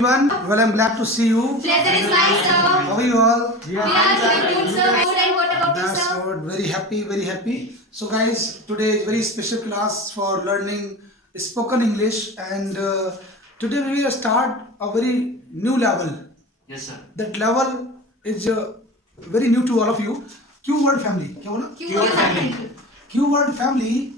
Everyone, well, I'm glad to see you. Pleasure is mine, sir. How are you all? We are doing good, sir. And what about you, That's sir? good. Very happy, very happy. So, guys, today is very special class for learning spoken English, and today we will start a very new level. Yes, sir. That level is very new to all of you. Q word family. क्या बोला? Q-word family. Q word family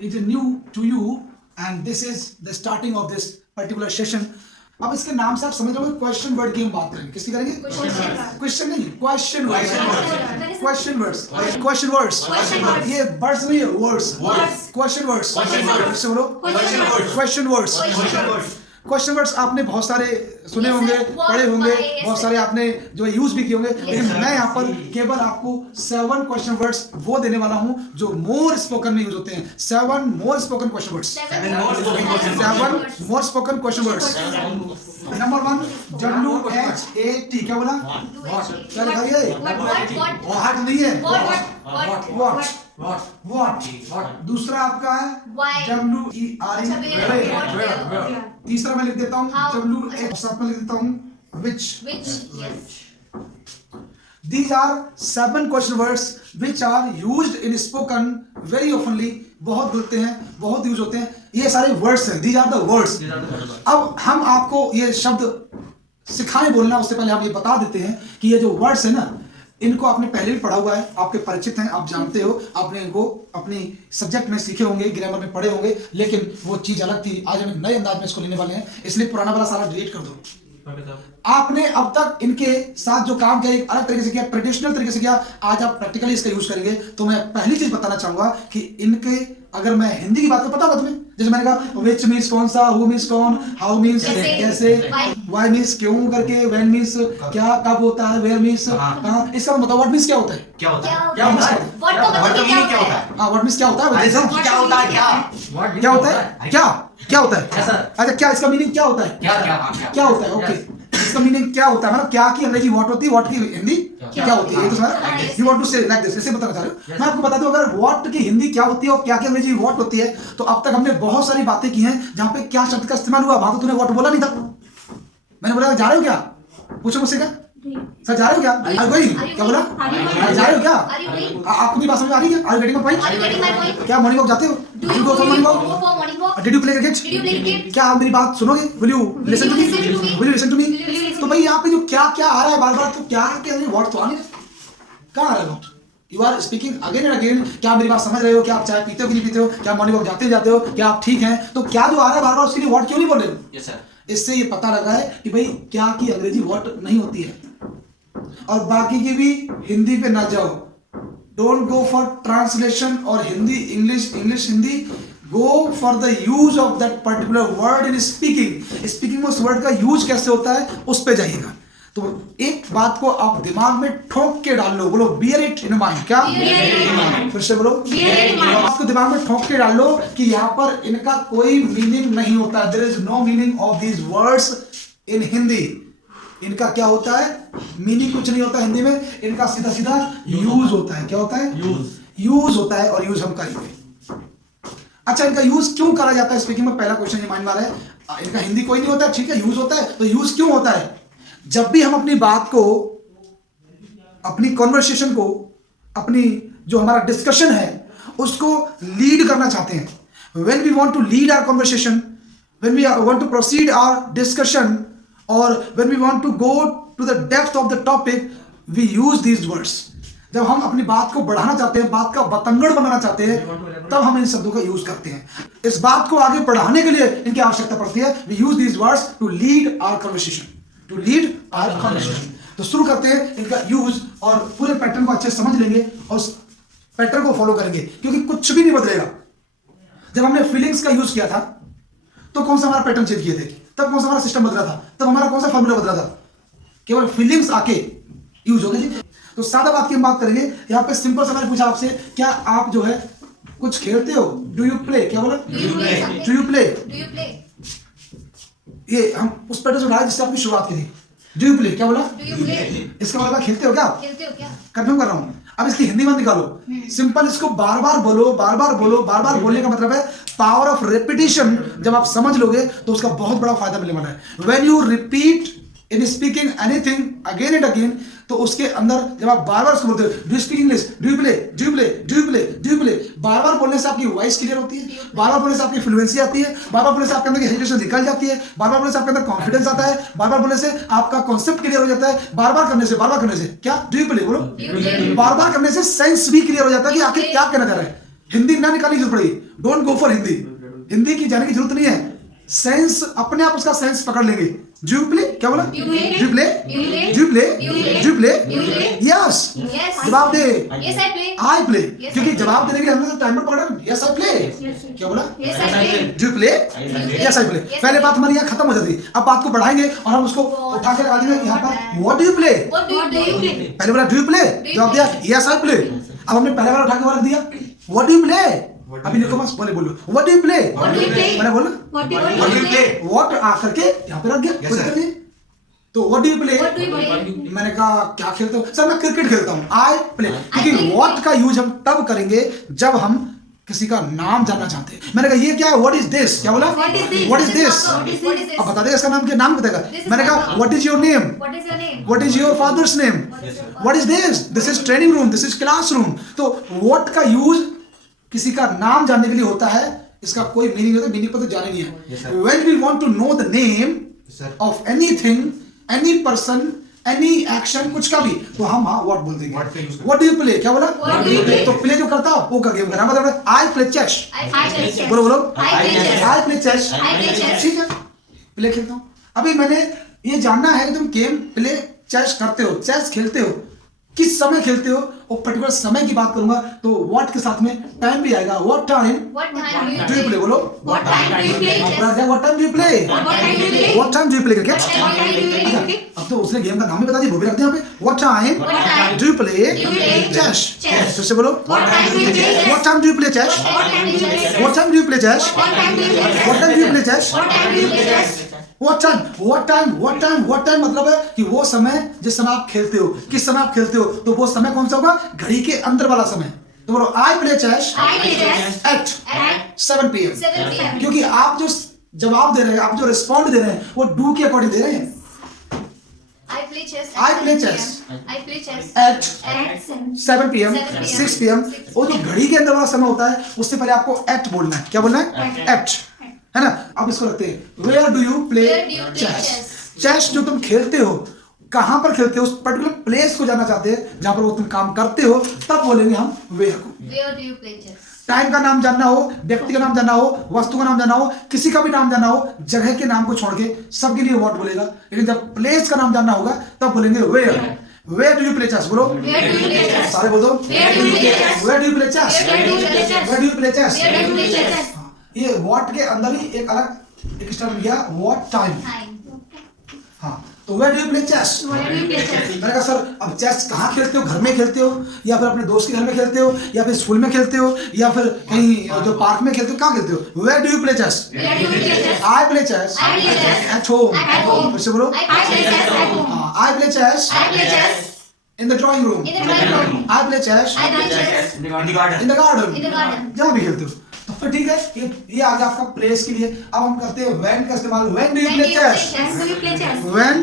is new to you, and this is the starting of this particular session. अब इसके नाम से आप समझ रहे हो क्वेश्चन वर्ड की हम बात करेंगे. किसकी करेंगे? क्वेश्चन नहीं, question words. Question words. Question words. ये वर्ड्स नहीं है, वर्ड्स. Question words. से बोलो. Question words. क्वेश्चन वर्ड्स आपने बहुत सारे सुने होंगे, पढ़े होंगे, बहुत सारे आपने जो यूज भी किए होंगे, लेकिन मैं यहाँ पर केवल आपको 7 क्वेश्चन वर्ड्स वो देने वाला हूँ जो मोर स्पोकन में यूज होते हैं. 7 more spoken question words. 7 more spoken question words. Number 1 WHAT. क्या बोला? क्या लिखा है? व्हाट नहीं है, व्हाट. दूसरा आपका है WERE. तीसरा मैं लिख देता हूँ WH. साथ में लिख देता हूँ which. Yes. These are 7 question words which are used in spoken very oftenly. बहुत बोलते हैं, बहुत यूज होते हैं. ये सारे वर्ड्स हैं. These are the words. अब हम आपको ये शब्द सिखाने बोलना उससे पहले हम ये बता देते हैं कि ये जो वर्ड्स है ना, इनको आपने पहले भी पढ़ा हुआ है, आपके परिचित हैं, आप जानते हो, आपने इनको अपनी सब्जेक्ट में सीखे होंगे, ग्रामर में पढ़े होंगे, लेकिन वो चीज अलग थी. आज हम एक नए अंदाज में इसको लेने वाले हैं, इसलिए पुराना वाला सारा डिलीट कर दो. आपने अब तक इनके साथ जो काम किया एक अलग तरीके से किया, ट्रेडिशनल तरीके से किया. आज आप प्रैक्टिकली इसका यूज करेंगे. तो मैं पहली चीज बताना चाहूंगा कि इनके अगर मैं हिंदी की बात करूं, पता होगा तुम्हें, जैसे मैंने कहा विच मीन्स कौन सा, हु मीन्स कौन, हाउ मीन्स कैसे, व्हाई मीन्स क्यों करके, व्हेन मीन्स क्या कब होता है, वेयर मीन्स कहां. इसका बताओ व्हाट मीन्स क्या होता है. क्या होता है? क्या होता है? What का मतलब क्या होता है? हाँ, व्हाट मीन्स क्या होता है. क्या होता है? क्या होता है? क्या होता है? अच्छा, क्या इसका मीनिंग क्या होता है? क्या होता है? ओके, इसका मीनिंग क्या होता है, मतलब क्या की अंग्रेजी व्हाट होती है, व्हाट की हिंदी क्या होती है. ये तो समझ. यू वांट टू से लाइक दिस. ऐसे बताना चाह रहे हो. मैं आपको बता दूं, अगर व्हाट की हिंदी क्या होती है और क्या की अंग्रेजी व्हाट होती है, तो अब तक हमने बहुत सारी बातें की हैं जहां पे क्या शब्द का इस्तेमाल हुआ. वहां तो तूने व्हाट बोला नहीं था. मैंने बोला जा रहे हो क्या, पूछो मुझसे. क्या सर जा रहे हो क्या? क्या बोला? जा रहे हो क्या? आपको भी बात समझ आ रही है? Are you getting my point? क्या मॉर्निंग वॉक जाते हो? Do you go for morning walk? Did you play cricket? क्या आप मेरी बात सुनोगे? Will you listen to me? Will you listen to me? तो भाई यहाँ पे जो क्या क्या आ रहा है बार बार, तो क्या है क्या व्हाट तो आ नहीं रहा. कहाँ आ रहा है what? You are speaking again and again. क्या मेरी बात समझ रहे हो? क्या आप चाय पीते हो कि नहीं पीते हो? क्या मॉर्निंग वॉक जाते हो? क्या आप ठीक हैं? तो क्या जो आ रहा है बार बार, उसके लिए व्हाट क्यों नहीं बोल रहे हो? Yes sir. इससे ये पता लगा है कि भाई क्या की अंग्रेजी व्हाट नहीं होती है. और बाकी की भी हिंदी पे ना जाओ. डोंट गो फॉर ट्रांसलेशन और Hindi English, English Hindi. Go for the use of that particular word in speaking. Speaking में उस वर्ड का यूज कैसे होता है उस पे जाइएगा. तो एक बात को आप दिमाग में ठोक के डाल लो. बोलो बियर इट इन माइंड. क्या? फिर से बोलो. आपको दिमाग में ठोक के डाल लो कि यहाँ पर इनका कोई मीनिंग नहीं होता. There is no meaning of these words in Hindi. इनका क्या होता है? मीनिंग कुछ नहीं होता हिंदी में. इनका सीधा सीधा यूज होता है. क्या होता है? यूज होता है. और यूज हम करेंगे. अच्छा, इनका यूज क्यों करा जाता है स्पीकिंग में? पहला क्वेश्चन ये माइंड में आ रहा है. इनका हिंदी कोई नहीं होता, ठीक है, यूज होता है. तो यूज क्यों होता है? जब भी हम अपनी बात को, अपनी कॉन्वर्सेशन को, अपनी जो हमारा डिस्कशन है उसको लीड करना चाहते हैं. When we want to lead our conversation, when we want to proceed our discussion, और when we want to go to the depth of the topic, we use these words. जब हम अपनी बात को बढ़ाना चाहते हैं, बात का बतंगड़ बनाना चाहते हैं, तब हम इन शब्दों का यूज करते हैं. इस बात को आगे बढ़ाने के लिए इनकी आवश्यकता पड़ती है. We use these words to lead our conversation. To lead our conversation. तो शुरू करते हैं इनका यूज, और पूरे पैटर्न को अच्छे से समझ लेंगे और उस पैटर्न को फॉलो करेंगे, क्योंकि कुछ भी नहीं बदलेगा. जब हमने फीलिंग्स का यूज किया था तो कौन सा हमारा पैटर्न चेंज किए थे? तब कौन सा हमारा सिस्टम बदला था? तब हमारा कौन सा फॉर्मूला बदला था? केवल फीलिंग्स आके यूज हो गए. तो सादा बात की हम बात करेंगे. यहाँ पे सिंपल सा मैंने पूछा आपसे, क्या आप जो है कुछ खेलते हो? Do you play? क्या बोला? Do you play? ये हम उस पैटर्न से उठाए जिससे आपकी शुरुआत की थी. Do you play? क्या बोला? Do you play? इसका मतलब खेलते हो क्या? खेलते हो क्या? कंफर्म कर रहा हूँ. अब इसकी हिंदी में निकालो, सिंपल इसको बार बार बोलो, बार बार बोलो। बार बार बोलने का मतलब है पावर ऑफ रिपीटिशन। जब आप समझ लोगे तो उसका बहुत बड़ा फायदा मिलने वाला है। When you repeat in speaking anything again and again, तो उसके अंदर जब आप बार बार उसको बोलते हो, do speak English, do you play, do you play, do you play, do you play, बार बार बोलने से आपकी वॉइस क्लियर होती है, बार बार बोलने से आपकी फ्लुएंसी आती है, बार बार बोलने से आपके अंदर की हेजिटेशन निकल जाती है, बार बार बोलने से आपके अंदर कॉन्फिडेंस आता है, बार बार बोलने से आपका कॉन्सेप्ट क्लियर हो जाता है, बार बार करने से, बार बार करने से क्या, डू यू प्ले बोलो, बार बार करने से सेंस भी क्लियर हो जाता है कि आखिर क्या कहना चाह रहा है। हिंदी ना निकालने की जरूरत पड़ेगी, don't go for Hindi, Hindi की जाने की जरूरत नहीं है। सेंस अपने आप उसका सेंस पकड़ लेंगे। डू यू प्ले, क्या बोला, do you play, do you play, do you play, yes, जवाब दे, Yes, I play. I play, Yes, क्योंकि I play. जवाब देने के लिए हमने तो टाइमर पकड़ा, यस आई प्ले, क्या बोला, Yes, I play. Do you play, yes I play. पहले बात हमारी यहाँ खत्म हो जाती, अब बात को बढ़ाएंगे और हम उसको उठा के लगा देंगे यहाँ पर, what do you play, What do you play? पहले बोला डू यू प्ले, जवाब दिया यस आई प्ले। अब हमने पहले बार उठा के रख दिया, व्हाट डू यू प्ले, अभी लिखो बस, बोले बोलो, what do you play, What do you play? मैंने बोला What do you play? What आकर के यहाँ पे रख गया, कोई दिक्कत नहीं। तो what do you play, What do you play? मैंने कहा क्या खेलते हो, सर मैं क्रिकेट खेलता हूँ, आई प्ले, क्योंकि व्हाट का यूज हम तब करेंगे जब हम किसी का नाम जानना चाहते हैं। मैंने कहा ये क्या है, व्हाट इज दिस, क्या बोला, What is this? What is this, What is this? अब बता देगा इसका नाम, क्या नाम बताएगा। This is मैंने कहा my what is your name, What is your name? What is your father's name, what is this, this is training room, this is classroom. तो व्हाट का यूज किसी का नाम जानने के लिए होता है, इसका कोई मीनिंग नहीं होता, मीनिंग पर तो जाने नहीं है। When we want to know the name of anything, any person, any action, कुछ का भी, तो हम हाँ व्हाट बोल देंगे। व्हाट डू यू प्ले, क्या बोला, What do you play? तो प्ले जो करता वो का गेम करना, मतलब I play chess, I play chess. बोलो बोलो, I play chess. I play chess, I play chess. ठीक है, प्ले खेलता हूँ। अभी मैंने ये जानना है कि तुम गेम प्ले चेस करते हो, चेस खेलते हो, किस समय खेलते हो, और पर्टिकुलर समय की बात करूंगा तो व्हाट के साथ में टाइम भी आएगा। What time What time do you do you play? Play, बोलो What time do you play chess? What time do you play, What time do you play? What time do you play cricket. What time do you play? अब तो उसने game का नाम ही बता दिया, वो भी रखते हैं यहाँ पे, what time What time do you play do you play chess, chess? फिर से बोलो, What time do you play chess? What time do you play chess, What time do you play chess? What time do you play chess, What time do you play chess? What time do you play chess, What time do you play chess? What time, what time, what time, what time मतलब है कि वो समय जिस समय आप खेलते हो, किस समय आप खेलते हो, तो वो समय कौन सा होगा, घड़ी के अंदर वाला समय। तो बोलो I play chess I play chess at at 7 PM, 7 p.m. क्योंकि आप जो जवाब दे रहे हैं, आप जो रिस्पॉन्ड दे रहे हैं, वो डू के अकॉर्डिंग दे रहे हैं। I play chess. I at play 7 chess. p.m. I play chess at at 7 PM, 7 PM, 6 PM, वो जो घड़ी के अंदर वाला समय होता है, उससे पहले आपको एट बोलना है, क्या बोलना है, एट, है ना। अब इसको रखते हैं, where do you play Where do you play chess, chess? Chess जो तुम खेलते हो कहां पर खेलते हो, उस पर्टिकुलर प्लेस को जानना चाहते हैं जहां पर वो तुम काम करते हो, तब बोलेंगे हम वेयर को। Where do you play chess? Time का नाम जानना हो, व्यक्ति का नाम जानना हो, वस्तु का नाम जानना हो, किसी का भी नाम जानना हो, जगह के नाम को छोड़ के सबके लिए व्हाट बोलेगा, लेकिन जब प्लेस का नाम जानना होगा तब बोलेंगे where. Where do you play chess, बोलो Where do you play chess? सारे बोल दो, Where do you play chess? Where do you play chess, Where do you play chess? Where do you play chess. Where do you play chess? ये what के अंदर ही एक अलग एक star गया, व्हाट टाइम। Time. हाँ, तो where do you play chess, Where do you play chess? मैंने कहा सर अब चेस कहाँ खेलते हो, घर में खेलते हो या फिर अपने दोस्त के घर में खेलते हो या फिर स्कूल में खेलते हो या फिर कहीं जो पार्क में खेलते हो, कहाँ खेलते हो, where do you play chess, Where do you play chess? I play chess I play chess at home, at home. फिर से बोलो, I play chess at home. I play chess I play chess in the drawing room, in the drawing room. I play chess I play chess in the garden. In the garden, in the garden. जहाँ भी खेलते हो। तो फिर ठीक है, ये आ गया आपका प्लेस के लिए। अब हम करते हैं व्हेन का इस्तेमाल, when do you When play do you play chess, chess? Do you play chess? When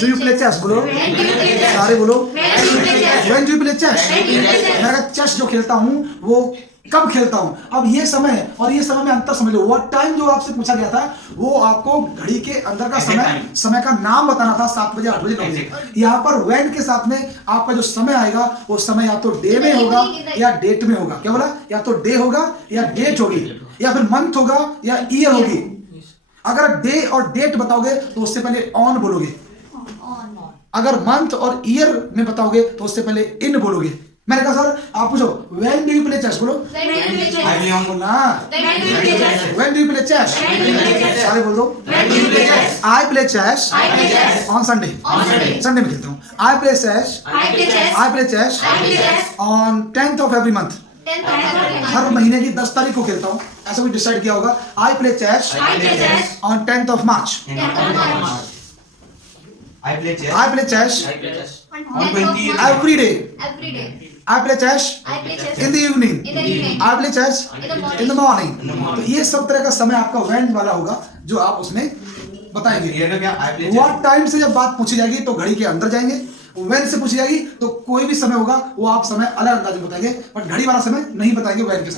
do you play chess, बोलो When do you play chess? सारे बोलो, When do you play chess? When do you play chess, When do you play chess? मैं chess जो खेलता हूँ वो कब खेलता हूँ। अब ये समय है और ये समय में अंतर समझ लो। व्हाट टाइम जो आपसे पूछा गया था वो आपको घड़ी के अंदर का समय का नाम बताना था, 7 बजे 8 बजे 9 बजे। यहाँ पर व्हेन के साथ में आपका जो समय आएगा वो समय या तो डे में होगा या डेट में होगा, क्या बोला, या तो डे होगा या डेट होगी या फिर मंथ होगा या ईयर होगी। अगर डे और डेट बताओगे तो उससे पहले ऑन बोलोगे, On. अगर मंथ और ईयर में बताओगे तो उससे पहले इन बोलोगे। मैंने कहा सर आप पूछो when do you play chess, बोलो When do you play I chess? play on. बोलना, When do you play chess? When do you play chess, When do you play chess? सारे बोल दो, When do you play chess? I play chess I play chess on Sunday, on Sunday. Sunday में खेलता हूँ। I play chess, I play chess. I play chess I play chess on 10th of every month, 10th of every हर month. महीने की 10 तारीख को खेलता हूँ, ऐसा कुछ डिसाइड किया होगा। I play chess I play chess on 10th of March, 10th of March. I play chess. I play chess On On 10th of 20th. March. Every day, Every day. I play chess I play chess in the evening, in the evening. I play chess In the morning. In the morning. तो ये सब तरह का समय आपका when वाला होगा जो आप उसमें बताएंगे। ये का क्या आई प्ले व्हाट टाइम से जब बात पूछी जाएगी तो घड़ी के अंदर जाएंगे, व्हेन से पूछी जाएगी तो कोई भी समय होगा वो आप समय अलग अंदाज में बताएंगे, बट घड़ी वाला समय नहीं बताएंगे व्हेन के साथ।